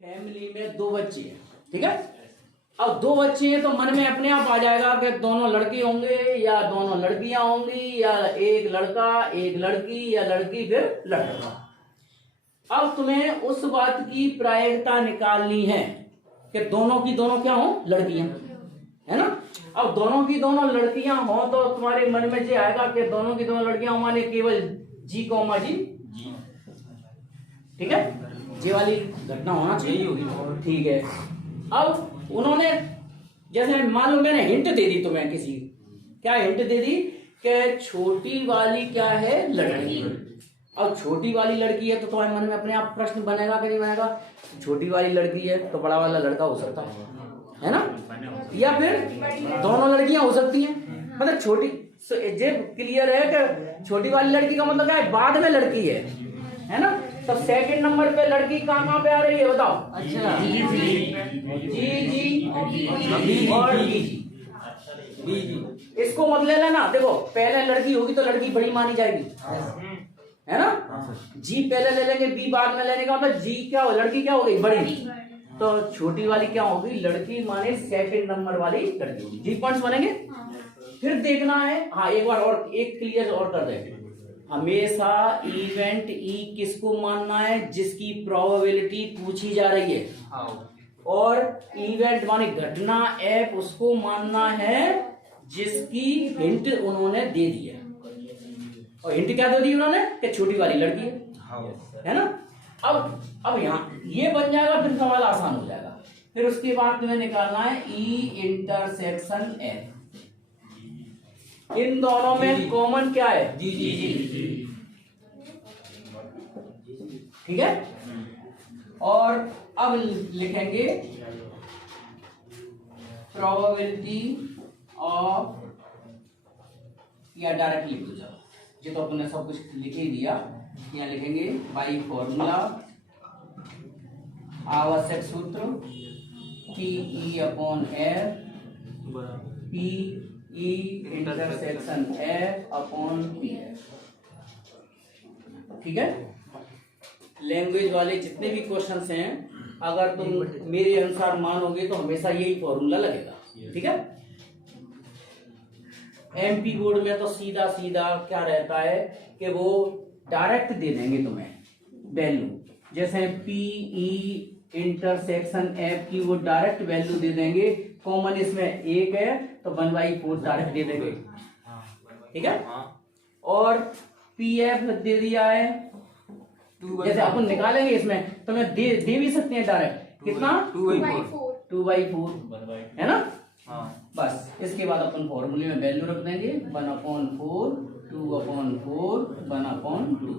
Family में दो बच्चे हैं, ठीक है। अब दो बच्चे हैं तो मन में अपने आप आ जाएगा कि दोनों लड़के होंगे या दोनों लड़कियां होंगी या एक लड़का एक लड़की या लड़की फिर लड़का। अब तुम्हें उस बात की प्रायिकता निकालनी है कि दोनों की दोनों क्या हो, लड़कियां, है ना। अब दोनों की दोनों लड़कियां हो तो तुम्हारे मन में ये आएगा कि दोनों की दोनों लड़कियां हो माने केवल जी कौमा जी, ठीक है। ये वाली घटना होना चाहिए, ठीक है। अब उन्होंने जैसे मालूम, मैंने हिंट दे दी तुम्हें, किसी क्या हिंट दे दी कि छोटी वाली क्या है, लड़की। अब छोटी वाली लड़की है तो तुम्हारे मन में अपने आप प्रश्न बनेगा कि नहीं बनेगा, छोटी वाली लड़की है तो बड़ा वाला लड़का हो सकता है ना, या फिर दोनों लड़कियां हो सकती हैं। मतलब छोटी जे क्लियर है कि छोटी वाली लड़की का मतलब क्या है, बाद में लड़की है ना। तो सेकंड नंबर पे लड़की कहाँ पे आ रही है बताओ। अच्छा, जी और जी। इसको मत ले लेना, देखो पहले लड़की होगी तो लड़की बड़ी मानी जाएगी, है ना। जी पहले ले लेंगे, बी बाद में लेने का मतलब जी क्या हो, लड़की क्या हो गई, बड़ी। तो छोटी वाली क्या होगी, लड़की माने सेकंड नंबर वाली लड़की होगी। जी पॉइंट्स बनेंगे। फिर देखना है, हाँ एक बार और एक क्लियर और कर देंगे। हमेशा इवेंट ई किसको मानना है, जिसकी प्रोबेबिलिटी पूछी जा रही है, और इवेंट माने घटना एफ उसको मानना है जिसकी हिंट उन्होंने दे दी है। और हिंट क्या दे दी उन्होंने कि छोटी वाली लड़की है ना। अब यहाँ ये बन जाएगा, फिर सवाल आसान हो जाएगा। फिर उसके बाद तुम्हें निकालना है ई इंटरसेक्शन एफ। इन दोनों में कॉमन क्या है, जी जी जी, ठीक है। और अब लिखेंगे प्रोबेबिलिटी ऑफ, या डायरेक्ट लिख दो, जाओ ये तो अपने सब कुछ लिख ही दिया। यहाँ लिखेंगे बाई फॉर्मूला आवश्यक सूत्र P E upon F, P E intersection F upon P F, ठीक है। लैंग्वेज वाले जितने भी क्वेश्चंस हैं, अगर तुम मेरे अनुसार मानोगे तो हमेशा यही फॉर्मूला लगेगा, ठीक है। एमपी बोर्ड में तो सीधा सीधा क्या रहता है कि वो डायरेक्ट दे देंगे तुम्हें वैल्यू, जैसे पी ई इंटरसेक्शन एफ की वो डायरेक्ट वैल्यू दे देंगे। कॉमन इसमें एक है तो 1/4 डायरेक्ट दे देंगे, ठीक है। और पी एफ दे दिया है, जैसे अपन निकालेंगे इसमें तो मैं दे भी सकते हैं डायरेक्ट, कितना 2/4 है ना। बस इसके बाद अपन फॉर्मूले में वैल्यू रख देंगे 1/4, 2/4, 1/2।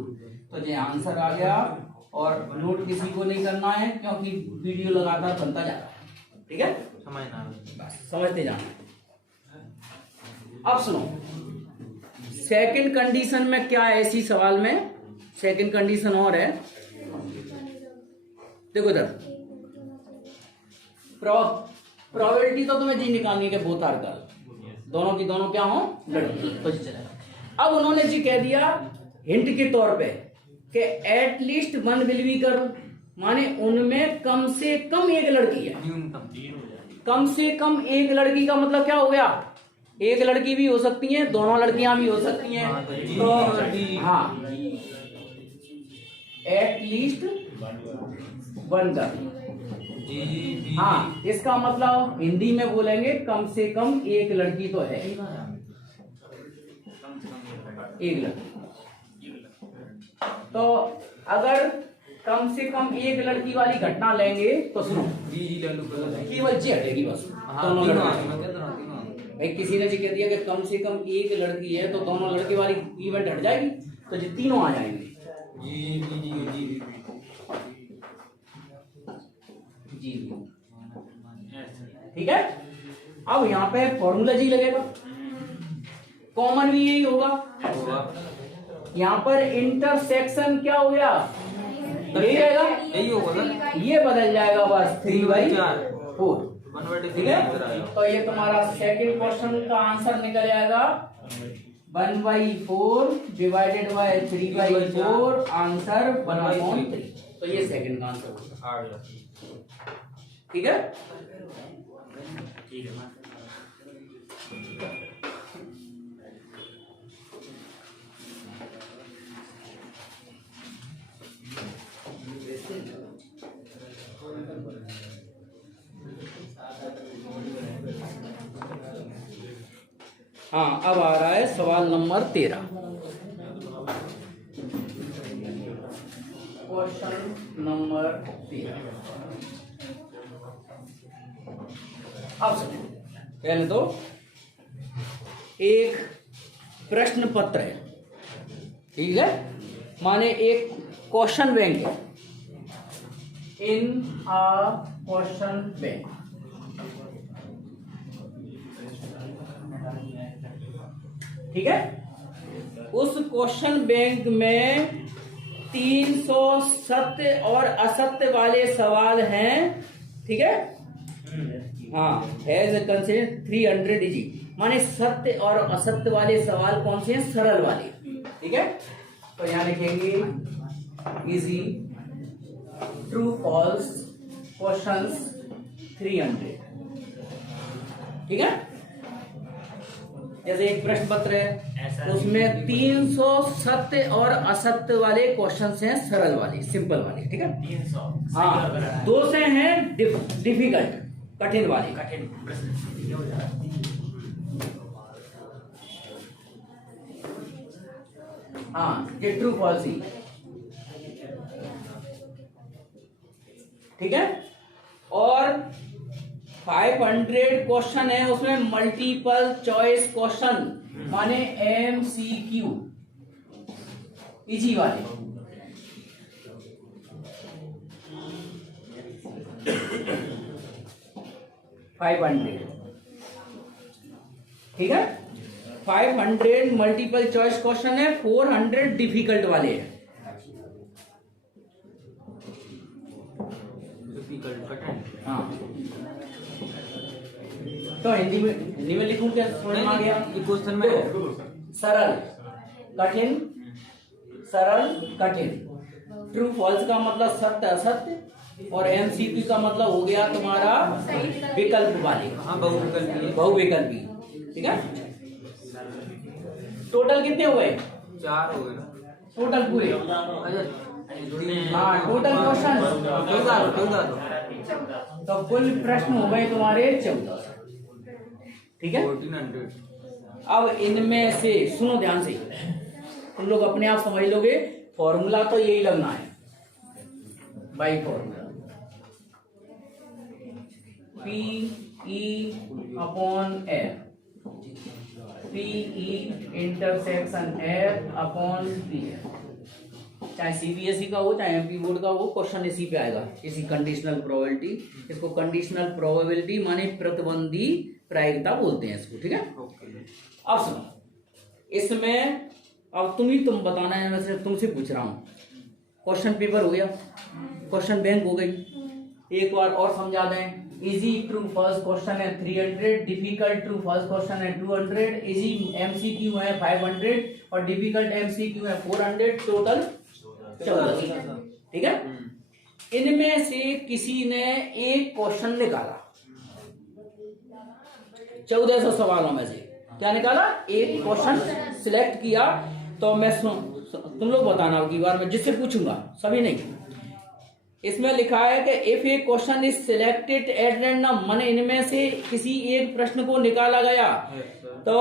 तो ये आंसर आ गया। और नोट किसी को नहीं करना है क्योंकि वीडियो लगातार बनता जा रहा है, ठीक है। समझते जाना। अब सुनो, सेकंड कंडीशन में क्या है, इसी सवाल में सेकंड कंडीशन और है, देखो इधर प्रोबेबिलिटी तो तुम्हें जी निकालनी है, बोथ आर गर्ल, दोनों की दोनों क्या हो, लड़की, तो चलेगा। अब उन्होंने जी कह दिया हिंट के तौर पे कि एटलीस्ट 1 विल बी गर्ल, माने उनमें कम से कम एक लड़की है। कम से कम एक लड़की का मतलब क्या हो गया, एक लड़की भी हो सकती है, दोनों लड़कियां भी हो सकती हैं। तो हाँ, एटलीस्ट 1 गर्ल। हाँ, इसका मतलब हिंदी में बोलेंगे कम से कम एक लड़की तो है, एक लड़की। तो अगर कम से कम एक लड़की वाली घटना लेंगे तो सुनो, केवल जी हटेगी बस, दोनों भाई किसी ने जी कह दिया कि कम से कम एक लड़की है तो दोनों लड़के वाली इवेंट हट जाएगी, तो ये तीनों आ जाएंगे। जी जी जी जी, ठीक है। अब यहाँ पे फॉर्मूला जी लगेगा, कॉमन भी यही होगा। यहाँ पर इंटरसेक्शन क्या हो गया, यही रहेगा, यही होगा, ये बदल जाएगा बस 3/4, ठीक है। तो ये तुम्हारा सेकंड क्वेश्चन का आंसर निकल जाएगा 1/4 डिवाइडेड बाय 3/4 आंसर 1/3। तो ये सेकंड का आंसर होगा। ठीक है, हाँ अब आ रहा है सवाल नंबर 13। Question number 13। अब सुनिए, पहले तो एक प्रश्न पत्र है, ठीक है, माने एक क्वेश्चन बैंक है। इन आ क्वेश्चन बैंक, ठीक है। उस क्वेश्चन बैंक में 300 सत्य और असत्य वाले सवाल हैं, ठीक है। हाँ, हैज कंसिडर 300 इजी, माने सत्य और असत्य वाले सवाल कौन से हैं? सरल वाले, ठीक है। तो यहां लिखेंगे इजी ट्रू फॉल्स क्वेश्चंस 300, ठीक है। जैसे एक प्रश्न पत्र है, उसमें 300 सत्य और असत्य वाले क्वेश्चंस हैं, सरल वाले, सिंपल वाले, ठीक है। 300, हाँ, 2 से हैं डिफिकल्ट, कठिन वाले, कठिन प्रश्न। हाँ, ये ट्रू फॉल्स ही, ठीक है। और 500 क्वेश्चन है, उसमें मल्टीपल चॉइस क्वेश्चन माने MCQ, इजी वाले, ठीक है। 500 मल्टीपल चॉइस क्वेश्चन है, 400 डिफिकल्ट वाले हैं। हाँ, तो हिंदी में लिखूं क्या? समझ में आ गया? ये क्वेश्चन में सरल कठिन, सरल कठिन। ट्रू फॉल्स का मतलब सत्य असत्य, और MCQ का मतलब हो गया तुम्हारा विकल्प वाले। हाँ, बहुविकल्पी, ठीक है। टोटल कितने हुए? 4 हो गए टोटल पूरे, हाँ टोटल क्वेश्चन 14। तो कुल प्रश्न हो गए तुम्हारे 14, ठीक है। 1400। अब इनमें से सुनो ध्यान से, तुम लोग अपने आप समझ लोगे। फॉर्मूला तो यही लगना है, by formula PE/F, PE intersection F/PF। चाहे CBSE का हो चाहे MP बोर्ड का हो, क्वेश्चन इसी पे आएगा, इसी कंडीशनल प्रोबेबिलिटी। इसको कंडीशनल प्रोबेबिलिटी माने प्रतिबंधी प्रायिकता बोलते हैं इसको, ठीक है। अब सुनो, इसमें अब तुम बताना है, मैं सिर्फ तुमसे पूछ रहा हूँ। क्वेश्चन पेपर हो गया, क्वेश्चन बैंक हो गई, एक बार और समझा दें। इजी ट्रू फॉल्स क्वेश्चन है 300, डिफिकल्ट ट्रू फॉल्स क्वेश्चन है 200, इजी MCQ है 500 और डिफिकल्ट MCQ है 400, टोटल 14, ठीक है। इनमें से किसी ने एक क्वेश्चन निकाला, 1400 सवालों में से क्या निकाला? एक क्वेश्चन सिलेक्ट किया। तो मैं तुम लोग बताना अब की बार मैं जिससे पूछूंगा, सभी नहीं। इसमें लिखा है कि if A question is selected at random, माने इनमें से किसी एक प्रश्न को निकाला गया, तो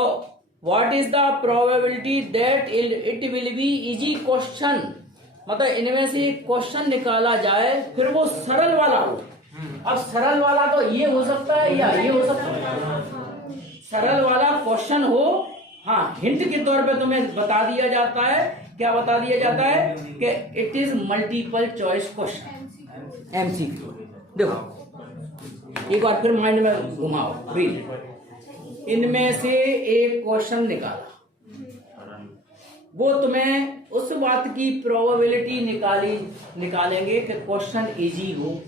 what is the probability that it will be easy question, मतलब इनमें से क्वेश्चन निकाला जाए फिर वो सरल वाला हो। अब सरल वाला तो ये हो सकता है या ये हो सकता है, सरल वाला क्वेश्चन हो। हाँ, हिंट के तौर पे तुम्हें बता दिया जाता है, क्या बता दिया जाता है कि it is multiple choice question, MCQ। देखो एक बार फिर माइंड में घुमाओ, इनमें से एक क्वेश्चन निकाला, वो तुम्हें उस बात की प्रोबेबिलिटी निकालेंगे कि क्वेश्चन इजी हो।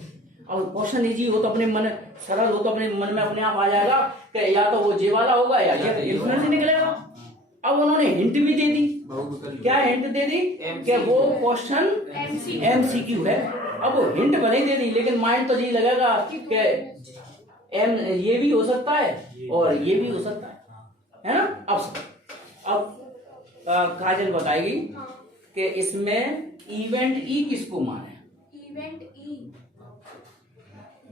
और क्वेश्चन इजी हो तो अपने मन, सरल हो तो अपने मन में अपने आप आ जाएगा कि या तो वो जे वाला होगा या ये इन्फ्लुएंस ही निकलेगा, अब उन्होंने हिंट भी दे दी। बहुविकल्पी। क्या हिंट दे दी कि वो क्वेश्चन एमसीक्यू है। अब वो हिंट भले ही दे दी, लेकिन माइंड तो यही लगेगा कि एम ये भी हो सकता है और ये भी हो सकता है ना। अब काजल बताएगी कि इसमें इवेंट ई किसको माने। इवेंट ई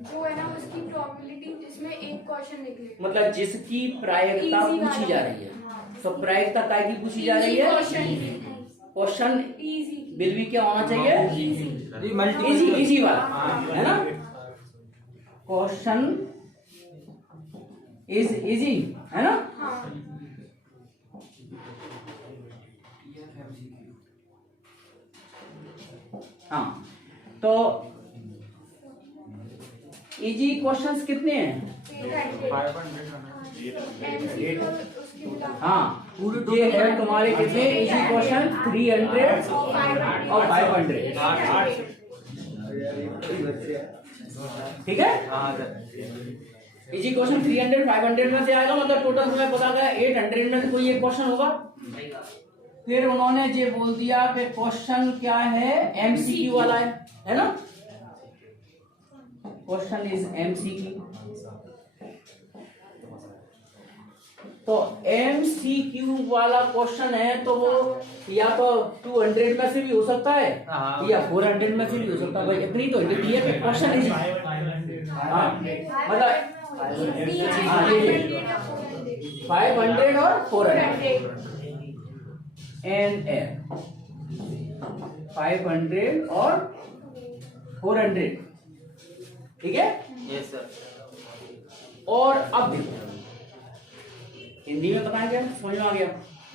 जो है ना उसकी प्रोबेबिलिटी जिसमें एक क्वेश्चन निकले, मतलब जिसकी प्रायिकता Easy पूछी वाला। जा रही है। तो प्रायिकता काय की पूछी जा रही है। क्वेश्चन इजी बिल भी क्या होना चाहिए, जी मल्टी इजी इजी वाला, है ना। क्वेश्चन इज इजी, है ना। हाँ हाँ, तो इजी क्वेश्चंस कितने हैं। 800 उसकी मिला हाँ, ये है तुम्हारे कितने इजी क्वेश्चन 300 और 500, ठीक है। इजी क्वेश्चन 300 500 में से आएगा, मतलब टोटल तुम्हें पता है 800 में से कोई एक क्वेश्चन होगा। फिर उन्होंने ये बोल दिया कि क्वेश्चन क्या है, एमसीक्यू वाला है ना। Question is MCQ. तो एमसीक्यू वाला क्वेश्चन है तो वो या तो 200 में से भी हो सकता है या 400 में से भी हो सकता है। भाई इतनी तो हिंट दी है कि क्वेश्चन इज, हाँ मतलब 500 और 400 एंड 500 और 400, ठीक है। Yes sir. और अब देखो हिंदी में बताएंगे, समझ में आ गया।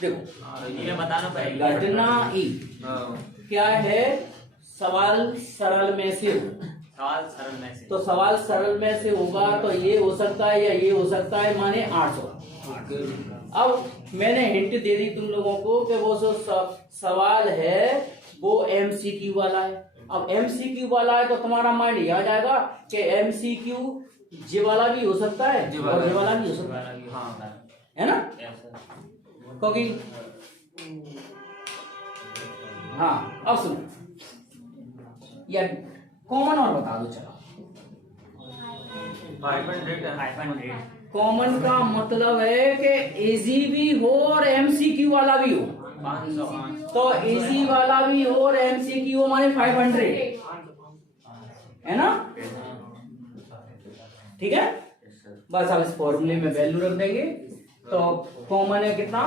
देखो हिंदी में बताना पड़ेगा। घटना ई क्या है, सवाल सरल में से हो। सवाल सरल में से, तो सवाल सरल में से होगा तो ये हो सकता है या ये हो सकता है, माने 800। अब मैंने हिंट दे दी तुम लोगों को कि वो जो सवाल है वो एमसीक्यू वाला है। अब एमसीक्यू वाला है तो तुम्हारा माइंड ये आ जाएगा कि एमसीक्यू जे वाला भी हो सकता है और जे वाला भी हो सकता है, है ना। क्योंकि हाँ, अब सुनो या कॉमन और बता दो। चलो 500 कॉमन का मतलब है कि इजी भी हो और एमसीक्यू वाला भी हो। 500 तो इजी वाला भी हो और एमसीक्यू माने 500, है ना। ठीक है, बस अब इस फॉर्मूले में वैल्यू रख देंगे। तो कॉमन है कितना,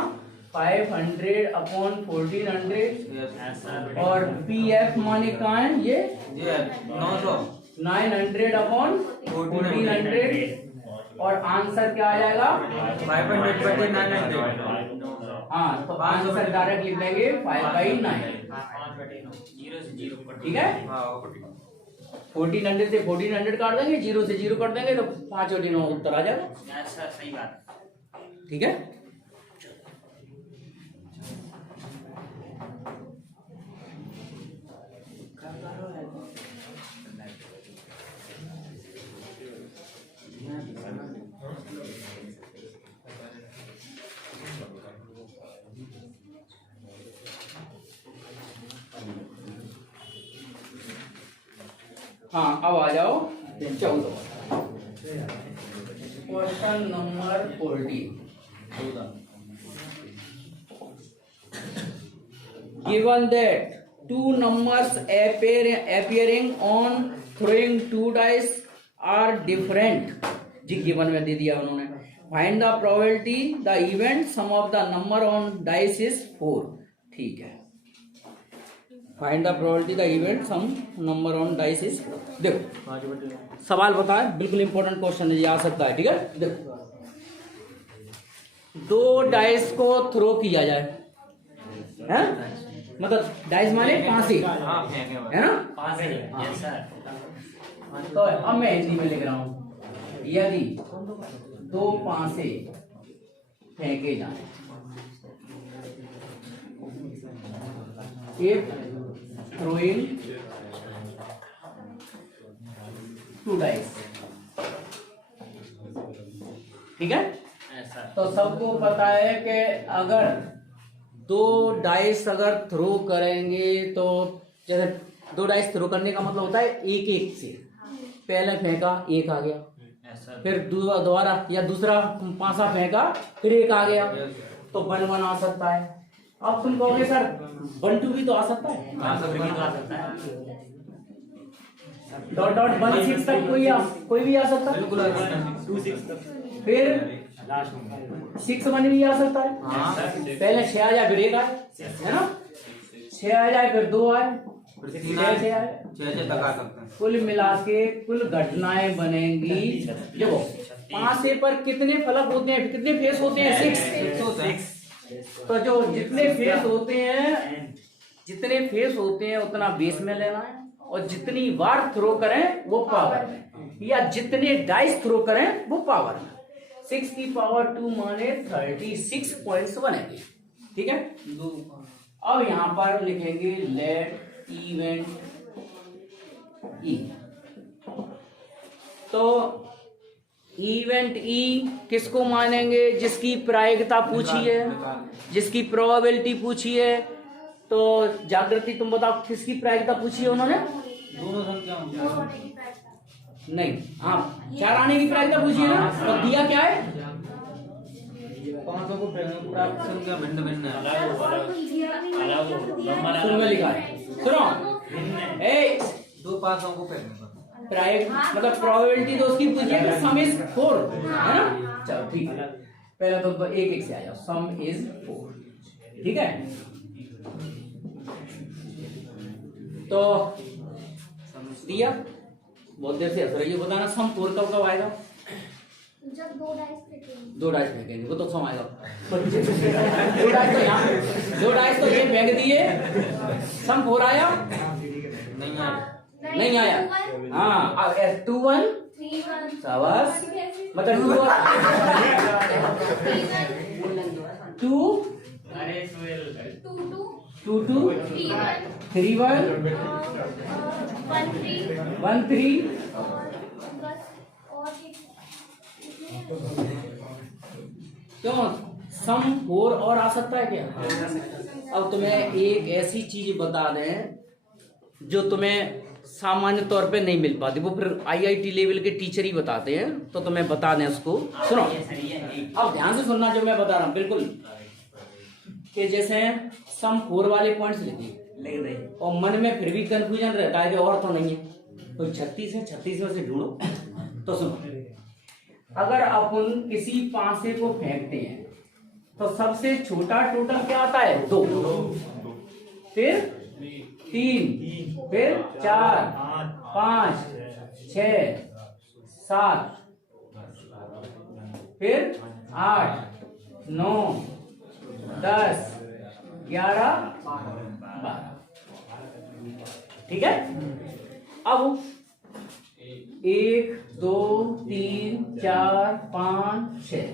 500 अपॉन 1400 और पीएफ माने कहाँ है ये 900 900 अपॉन 1400 और आंसर क्या आ जाएगा 500 बटे 900। हाँ, तो आंसर डायरेक्ट लिख देंगे 5/9, ठीक है। 1400 से 1400 काट देंगे, 0 से 0 काट देंगे तो 5 और 9 उत्तर आ जाएगा। सही बात, ठीक है। हाँ, अब आ जाओ 14 question number 14। Given that two numbers appearing on throwing two dice are different, जी गिवन में दे दिया उन्होंने। Find the probability the event sum of the number on dice is 4, ठीक है। Find the probability the event sum number on dice is 4। देखो सवाल बताए, बिल्कुल इंपॉर्टेंट क्वेश्चन है, ये आ सकता है, ठीक है। देखो 2 डाइस को थ्रो किया जाए, है मतलब डाइस माने पांसे, है ना। तो अब मैं हिंदी में लिख रहा हूं, यदि 2 पांसे फेंके जाए, if throwing 2 dice, ठीक है। तो सबको पता है कि अगर 2 डाइस अगर थ्रो करेंगे तो जैसे 2 डाइस थ्रो करने का मतलब होता है एक एक से, पहले फेंका 1 आ गया, फिर दोबारा या दूसरा पांसा फेंका फिर 1 आ गया, तो 1 1 आ सकता है। अब तुम कहोगे सर 1 2 भी तो आ सकता है, डॉट डॉट 1 6 तक कोई भी आ सकता है, 2 6 तक, फिर 6 1 भी आ सकता है। पहले 6 आ जाए फिर 1 आए, है ना, 6 आ जाए फिर 2 आए, फिर 6 आए, 6 तक आ सकते हैं। कुल मिला के कुल घटनाएं बनेंगी। देखो पांसे पर कितने फलक होते हैं, कितने फेस होते हैं? 6। तो जो जितने फेस होते हैं उतना बेस में लेना है, और जितनी बार थ्रो करें वो पावर में, या जितने डाइस थ्रो करें वो पावर में। 6 की पावर 2 माने 36 पॉइंट्स बनेंगे। ठीक है, अब यहां पर लिखेंगे लेट इवेंट ई। तो इवेंट ई किसको मानेंगे? जिसकी प्रायिकता पूछी है, जिसकी प्रोबेबिलिटी पूछी है। तो जागृति तुम बताओ किसकी प्रायिकता पूछी है उन्होंने? दोनों संख्या नहीं, हाँ 4 आने की प्रायिकता पूछी है ना, तो दिया क्या है? 500 को प्राप्त संख्या भिन्न भिन्न है। सुनो लिखा है, सुनो 2 500 को फेंकने पर मतलब प्रोबेबिलिटी तो उसकी पूछी है, सम इज 4 है ना। चलो ठीक है, पहले तो एक एक से आ जाओ, सम इज 4। ठीक है, तो दिया, बहुत देर से हंस रही है, बताना सम 4 कब कब आएगा? जब 2 डाइस फेंकेंगे। 2 डाइस फेंकेंगे वो तो सम आएगा। 2 डाइस तो यहाँ, 2 डाइस तो ये फेंक दिए, सम 4 आया? नहीं आया। हाँ 2 1 शाबाश, मतलब 2 2 2 3 1 1 3। क्यों सम 4 और आ सकता है क्या? अब तुम्हें एक ऐसी चीज बता दें जो तुम्हें सामान्य तौर पे नहीं मिल पाती, वो फिर आईआईटी लेवल के टीचर ही बताते हैं, तो तुम्हें बता दें उसको। सुनो अब ध्यान से सुनना जो मैं बता रहा हूँ बिल्कुल, कि जैसे सम 4 वाले पॉइंट्स लिख दे और मन में फिर भी कंफ्यूजन रहता है कि और तो नहीं है, तो 36 है, 36 में से ढूंढो। तो सुनो, अगर अपन किसी पांसे को फेंकते हैं तो सबसे छोटा टोटल क्या आता है? 2, फिर 3, फिर 4 5 6 7, फिर 8 9 10 11 12। ठीक है, अब 1 2 3 4 5 6,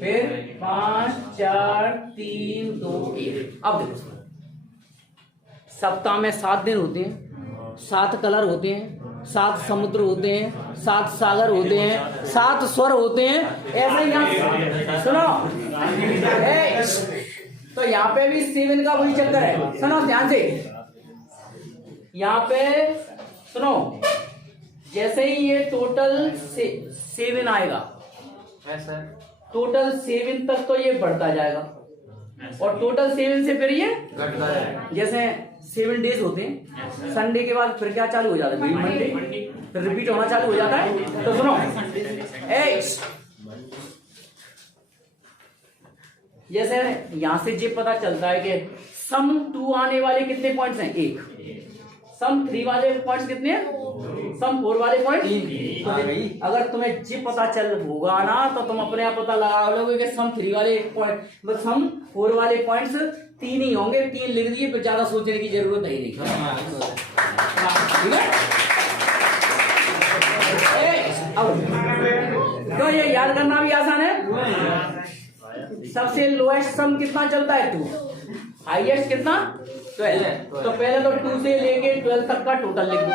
फिर 5 4 3 2 1। अब देखो, सप्ताह में 7 दिन होते हैं, 7 कलर होते हैं, 7 समुद्र होते हैं, 7 सागर होते हैं, 7 स्वर होते हैं, ऐसे यहाँ सुनो। तो यहाँ पे भी 7 का वही चक्कर है, सुनो ध्यान से। यहाँ पे सुनो, जैसे ही ये टोटल 7 आएगा, टोटल 7 तक तो ये बढ़ता जाएगा, और टोटल 7 से फिर ये घटता जाएगा। जैसे 7 डेज होते हैं, संडे के बाद फिर क्या चालू हो जाता है? मंडे, फिर रिपीट होना चालू हो जाता है। तो सुनो, जैसे यहां से ये पता चलता है कि सम 2 आने वाले कितने पॉइंट्स हैं? 1। सम 3 वाले पॉइंट्स कितने हैं? सम 4 वाले पॉइंट 3। अगर तुम्हें ये पता चल होगा ना, तो तुम अपने आप पता लगा लोगे कि सम 3 वाले पॉइंट, सम 4 वाले पॉइंट्स 3 ही होंगे। 3 लिख दिए, फिर ज्यादा सोचने की जरूरत है नहीं। ठीक है, अब तो ये याद करना भी आसान है। सबसे लोएस्ट सम कितना चलता है? 2। हाईएस्ट कितना? 12। तो पहले तो 2 से लेके 12 तक का टोटल लिख दो।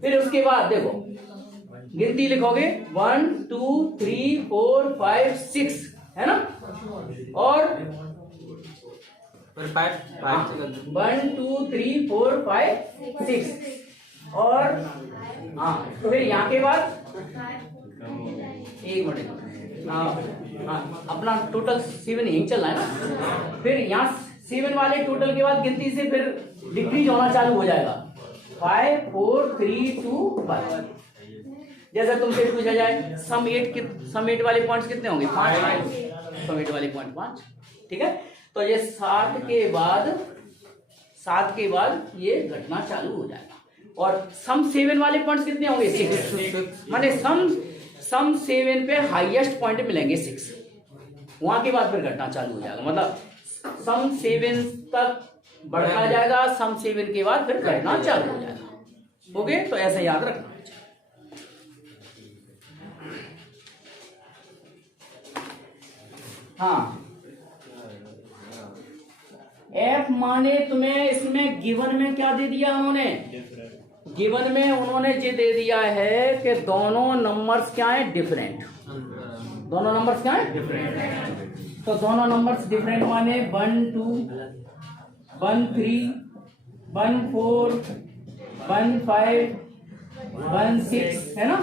फिर उसके बाद देखो गिनती लिखोगे 1 2 3 4 5 6 है ना, और फिर 5 से कर दो। 1 2 3 4 5 6 और हाँ, फिर यहाँ के बाद एक मिनट, हाँ, अपना टोटल 7 यही चल रहा है ना, फिर यहाँ 7 वाले टोटल के बाद गिनती से फिर डिक्रीज होना चालू हो जाएगा 5 4 3 2 1। जैसे तुमसे पूछा जाए सम 8 वाले पॉइंट्स कितने होंगे, 5, सम 8 वाले पॉइंट 5, ठीक है। तो ये 7 के बाद ये घटना चालू हो जाएगा, और सम 7 वाले पॉइंट्स कितने होंगे, 6, माने सम 7 पे हाईएस्ट पॉइंट मिलेंगे 6, वहां के बाद फिर घटना चालू हो जाएगा, मतलब सम 7 तक बढ़ता जाएगा, सम 7 के बाद फिर घटना चालू हो जाएगा। ओके, तो ऐसे याद रखना। हाँ, एफ माने तुम्हें इसमें गिवन में क्या दे दिया उन्होंने, गिवन में उन्होंने ये दे दिया है कि दोनों नंबर्स क्या है, डिफरेंट, दोनों नंबर्स क्या है, डिफरेंट। तो दोनों नंबर्स डिफरेंट माने 1 2 1 3 1 4 1 5 1 6 है ना,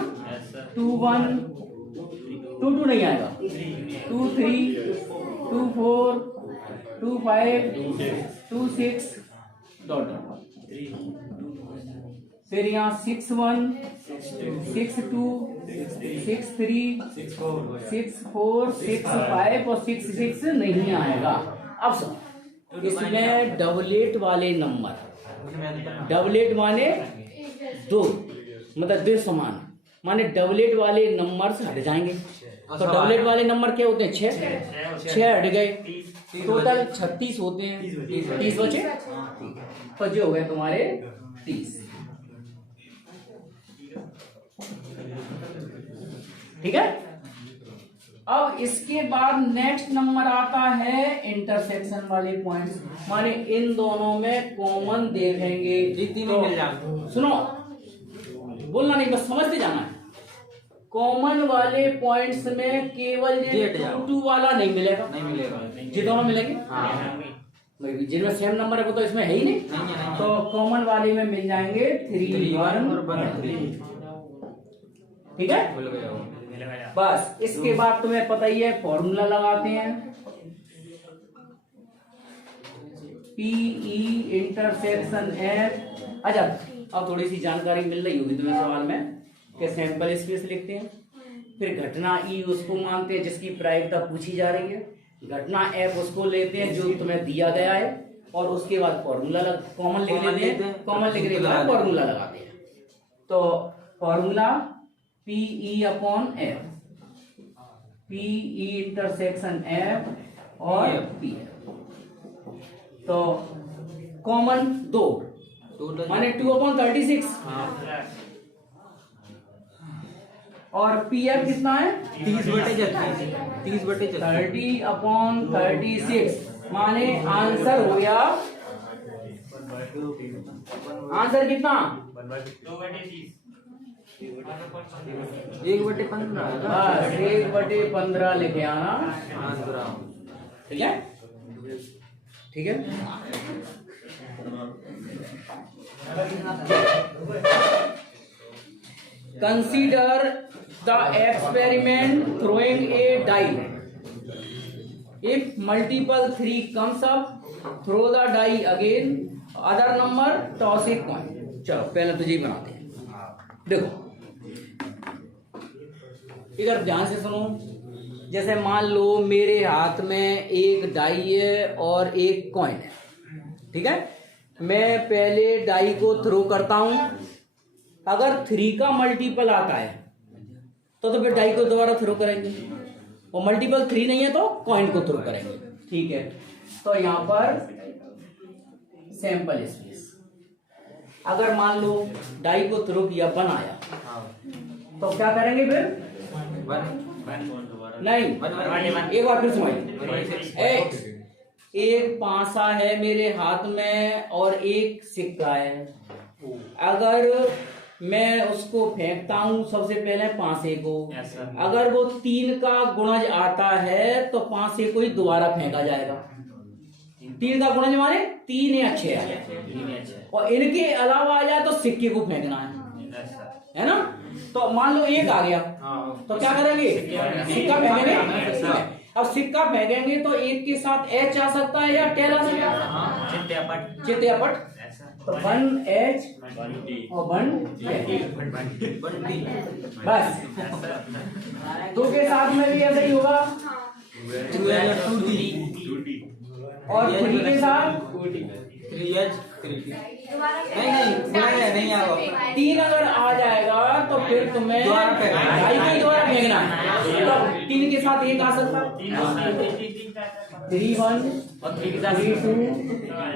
2 1 2 2 नहीं आएगा, 2 3 2 4 2 5 2 6 डॉट, फिर यहाँ 6 1 6 2 6 3 6 4 6 5 और 6 6 नहीं आएगा। अब सुनो, इसमें डबलेट वाले नंबर, डबलेट माने 2, मतलब 2 समान, माने डबलेट वाले नंबर से हट जाएंगे। तो डबलेट वाले नंबर क्या होते हैं, 6 हट गए, टोटल 36 होते हैं, 30 बचे, तो जो हो गए तुम्हारे 30, ठीक है। अब इसके बाद नेक्स्ट नंबर आता है इंटरसेक्शन वाले पॉइंट्स, माने इन दोनों में कॉमन देखेंगे, तो मिल जाएगा। सुनो, बोलना नहीं, बस समझते जाना है। कॉमन वाले पॉइंट्स में केवल ये 2 2 वाला नहीं मिलेगा, नहीं मिलेगा, ये दोनों मिलेंगे, हाँ। जिनमें सेम नंबर है वो तो इसमें है ही नहीं, तो कॉमन वाले में मिल जाएंगे 3 1 और 1 3, ठीक है। भूल गया वो। बस इसके बाद तुम्हें पता ही है, फॉर्मूला लगाते हैं, PE इंटरसेक्शन F। अच्छा, अब थोड़ी सी जानकारी मिल रही होगी तुम्हें सवाल में कि सैंपल स्पेस लिखते हैं, फिर घटना E उसको मानते हैं जिसकी प्रायिकता पूछी जा रही है, घटना F उसको लेते हैं जो तुम्हें दिया गया है, और उसके बाद फॉर्मूला कॉमन लिख लेते हैं, कॉमन लिखने के बाद फॉर्मूला लगाते हैं। तो formula PE upon F, PE intersection F और PF, तो कॉमन 2 माने 2/36, और PF कितना है, 30/36 माने आंसर हो गया, आंसर कितना, 1/15 लिखे आना, ठीक है, ठीक है। Consider the experiment throwing a die, if multiple 3 comes up, throw the die again, other number toss a coin. चलो पहले तो यही बनाते हैं, देखो इधर ध्यान से सुनो। जैसे मान लो मेरे हाथ में एक डाई है और एक कॉइन है, ठीक है। मैं पहले डाई को थ्रो करता हूं, अगर 3 का मल्टीपल आता है तो फिर डाई को दोबारा थ्रो करेंगे, और मल्टीपल 3 नहीं है तो कॉइन को थ्रो करेंगे, ठीक है। तो यहां पर सैंपल स्पेस, अगर मान लो डाई को थ्रो किया, 1 आया, तो क्या करेंगे फिर, नहीं, एक बार फिर समझिए, एक पांसा है मेरे हाथ में और एक सिक्का है, अगर मैं उसको फेंकता हूँ सबसे पहले पांसे को। Yes, sir. अगर वो 3 का गुणज आता है तो पांसे को ही दोबारा फेंका जाएगा। 3 का गुणज माने 3 या 6 आ जाए, और इनके अलावा आ जाए तो सिक्के को फेंकना है ना। तो मान लो 1 आ गया, तो क्या करेंगे, सिक्का फेंकेंगे। अब सिक्का फेंकेंगे तो 1 के साथ एच आ सकता है या टेल आ सकता है, चित्यापट। तो 1H और 1T, बस। 2 के साथ में भी ऐसा ही होगा, और 3 के साथ 3 अगर आ जाएगा तो फिर तुम्हें ढाई को दोबारा फेंकना है। तो 3 के साथ 1 आ सकता है, 3 1 3 2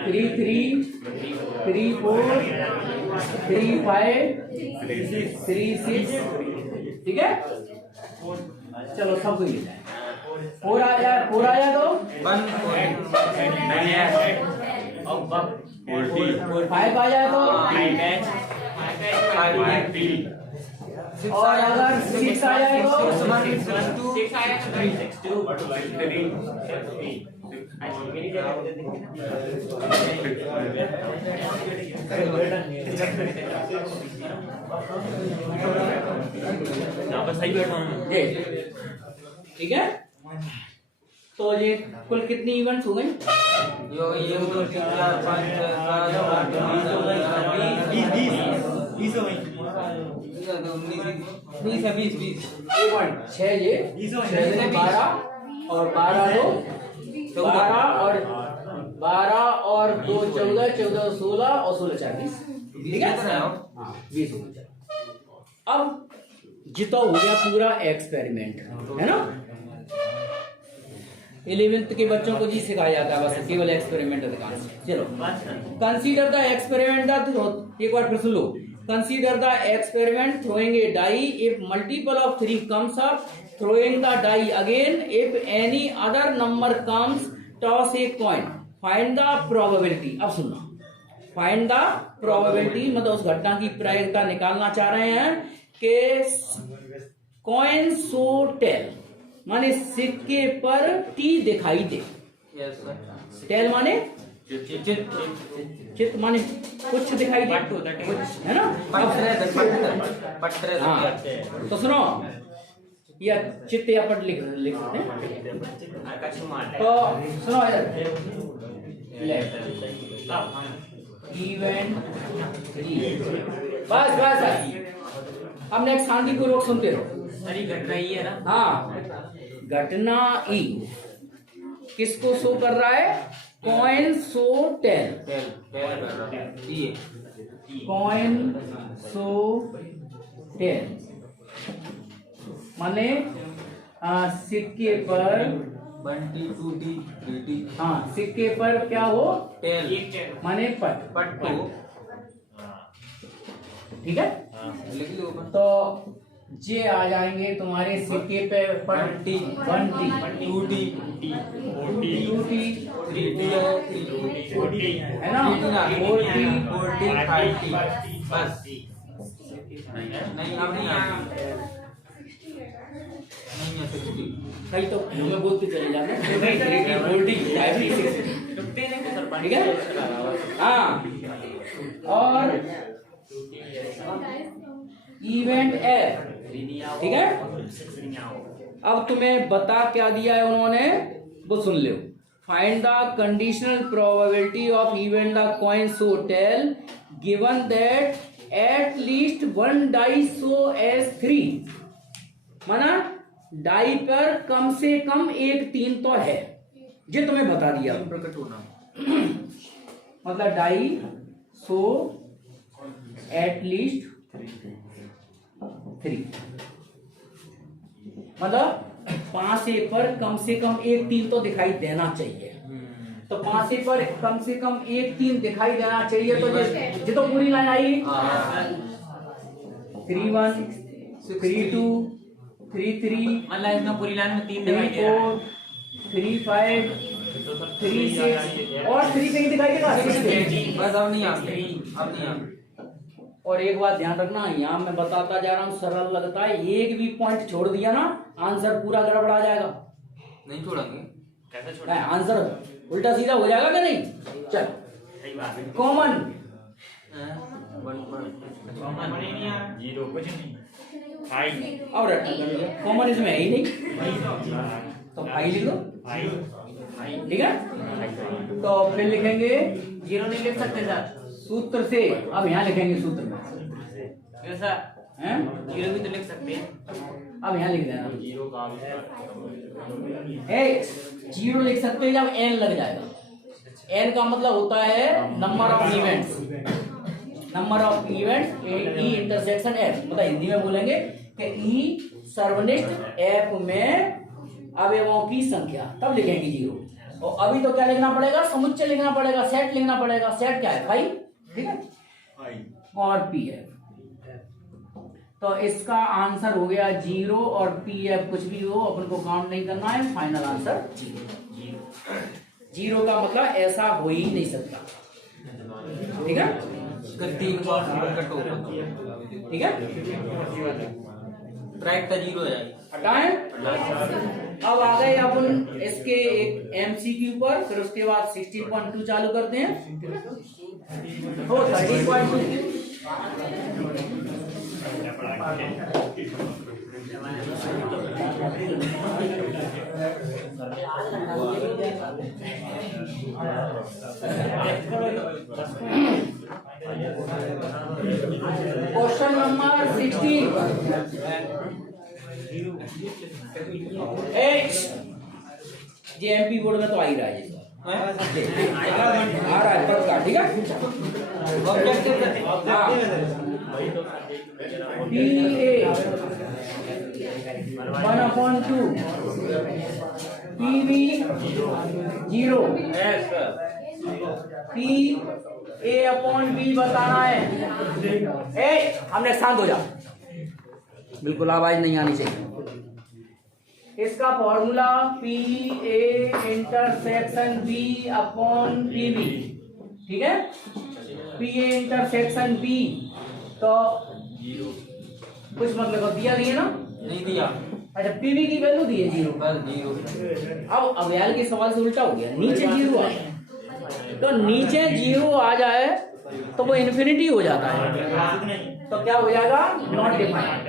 3 3 3 4 3 5 3 6, ठीक है। चलो सबको ये 4 आया तो 5 आ जाए तो, और अगर 6 आ जाए तो सही बैठा हूँ, ठीक है। तो ये कुल कितनी इवेंट्स हो गई? ये 2 3 4 5 20 6 ये 6 से 12 और 12 2 12 और 2 14 14 16 और 16 24, ठीक है। हाँ 20 हो गया। अब जितना हो गया पूरा एक्सपेरिमेंट, है ना। 11th के बच्चों को जी सिखाया जाता है बस केवल एक्सपेरिमेंट दिखाना। चलो, कंसीडर द एक्सपेरिमेंट एक बार फिर सुन लो। Consider the experiment throwing a die, if multiple of 3 comes up, throwing the die again, if any other number comes, toss a coin, find the probability. अब सुनना, फाइंड द प्रोबेबिलिटी मतलब उस घटना की प्रायिकता निकालना चाह रहे हैं कि कॉइन सो टेल माने सिक्के पर टी दिखाई दे। टेल माने चित माने कुछ दिखाई दे, कुछ, है ना। हाँ तो सुनो, या चित्त या पट लिख सकते हैं। तो सुनो इवेंट बस बस। अब नेक्स्ट शांतिपूर्वक सुनते रहो। सारी घटना ही है ना। हाँ, घटना ई किसको शो कर रहा है? कॉइन सो टेल, कॉइन सो टेल माने सिक्के पर 1 T 2 T 3 T। हाँ सिक्के पर क्या हो? टेल माने पट, पट्टू, ठीक है। लिख लो। तो जे आ जाएंगे तुम्हारे सिक्के पे पट 1 T 2 T 2 T 3 T है ना, 4 T 5 T बस। नहीं अब नहीं आ नहीं है 60। कहीं तो मैं बोलते चले जाना, 3 T 4 T 5 T 6, ठीक है। हाँ, और इवेंट ए, ठीक है। अब तुम्हें बता क्या दिया है उन्होंने वो सुन लो। Find the conditional probability of event the coin so tail given that at least 1 die shows as 3, माना डाई पर कम से कम एक 3 तो है, ये तुम्हें बता दिया। प्रकट होना मतलब डाई सो एट लीस्ट 3, मतलब 5 पर कम से कम एक 3 तो दिखाई देना चाहिए। तो 5 पर कम से कम एक 3 दिखाई देना चाहिए। तो ये तो पूरी लाइन आई, 3 1 3 2 3 3, मतलब इसमें पूरी लाइन में 3 दिखाई 3 दे रहा 4 3 5 3 6 और 3 कहीं दिखाई देगा। बस अब नहीं आ, अब नहीं आ। और एक बात ध्यान रखना, यहाँ मैं बताता जा रहा हूँ, सरल लगता है, एक भी पॉइंट छोड़ दिया ना आंसर पूरा गड़बड़ा जाएगा। नहीं छोड़ेंगे। कैसे छोड़ आंसर उल्टा सीधा हो जाएगा कि नहीं? चल सही बात है। कॉमन, जीरो कुछ नहीं। फाइव अब कॉमन इसमें है ही नहीं, तो फाइव लिख दो, ठीक है। तो फिर लिखेंगे जीरो नहीं लिख सकते सर? सूत्र से, अब यहाँ लिखेंगे सूत्र में, क्यों सर? हैं? जीरो भी तो लिख सकते हैं। अब यहाँ लिख देना, जीरो का जीरो लिख सकते हैं जब एन लग जाएगा। एन का मतलब होता है number of events, number of events E intersection F, मतलब हिंदी में बोलेंगे कि ई सर्वनिष्ठ एफ में अवयवों की संख्या, तब लिखेंगे जीरो। और अभी तो क्या लिखना पड़ेगा? समुच्चय लिखना पड़ेगा, सेट लिखना पड़ेगा। सेट क्या है? 5, ठीक है, और पी एफ। तो इसका आंसर हो गया जीरो, और पी एफ कुछ भी हो अपन को काउंट नहीं करना है, फाइनल आंसर जीरो। जीरो का मतलब ऐसा हो ही नहीं सकता, ठीक है, अगर 3 को कट होगा, ठीक है। ट्रैक का जीरो है। हटाएं। अब आ गए अपन इसके एक एमसीक्यू पर, फिर उसके बाद 16.2 चालू करते हैं। तो 13.2 क्वेश्चन नंबर 16 जेएमपी बोर्ड में तो आ ही रहा है, आ रहा है पक्का, ठीक है। P A 1/2 PV 0 P A upon B बताना है। हमने शांत हो जा, बिल्कुल आवाज नहीं आनी चाहिए। इसका formula P A intersection B upon P B, ठीक है। पी ए इंटरसेक्शन बी तो कुछ मतलब दिया नहीं है ना? नहीं दिया। अच्छा, पीवी की वैल्यू दी है 0, बस जीरो। अब अवयाल के सवाल से उल्टा हो गया, नीचे 0 आए तो नीचे 0 आ जाए तो वो इन्फिनिटी हो जाता है, तो क्या हो जाएगा? Not defined.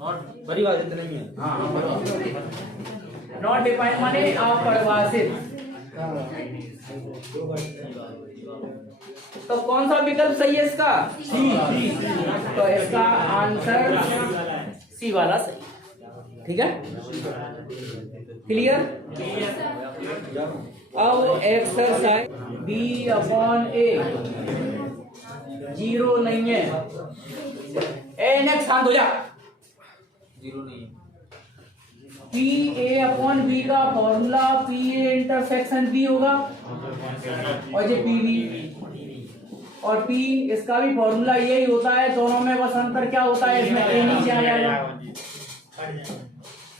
नॉट बड़ी बात इतना नहीं है। हाँ, नॉट डिफाइंड माने अपरिभाषित। तो कौन सा विकल्प सही है इसका? सी। तो इसका आंसर सी वाला सही, ठीक है, क्लियर। अब एक्सरसाइज बी अपॉन ए 0 नहीं है। ए नेक्स्ट शांत हो जा। जीरो नहीं है। पी ए अपॉन बी का formula P A intersection B होगा, और ये पी बी और पी, इसका भी फॉर्मूला यही होता है। दोनों में बस अंतर क्या होता है, इसमें ए नीचे आ जाएगा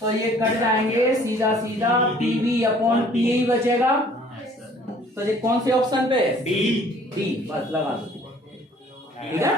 तो ये कट जाएंगे, सीधा सीधा पी बी अपॉन पी ही बचेगा। तो ये कौन से ऑप्शन पे? डी। बस लगा दो, ठीक है।